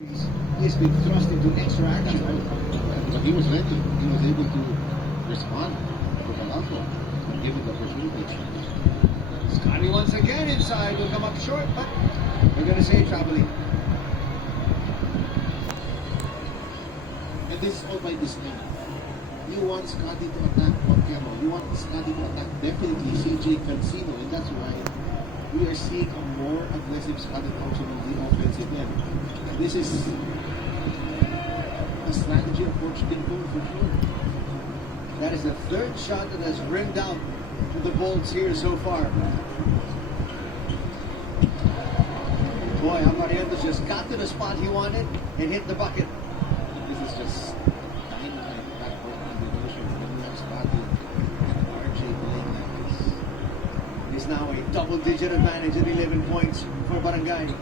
He's been thrust into extra action. But he was ready. He was able to respond to Palazzo and give it the opportunity. Scotty once again inside will come up short, but we're going to say traveling. And this is all by design. You want Scotty to attack Montero. You want Scotty to attack definitely CJ Cancino, and that's why we are seeing a more aggressive Scotty also on the offensive end. This is a strategy approach can go for sure. That is the third shot that has rimmed out to the Bolts here so far. Boy, Amarientos just got to the spot he wanted and hit the bucket. This is just dynamite backcourt combination when you have Scotty and RJ playing like this. It is now a double-digit advantage at 11 points for Barangay.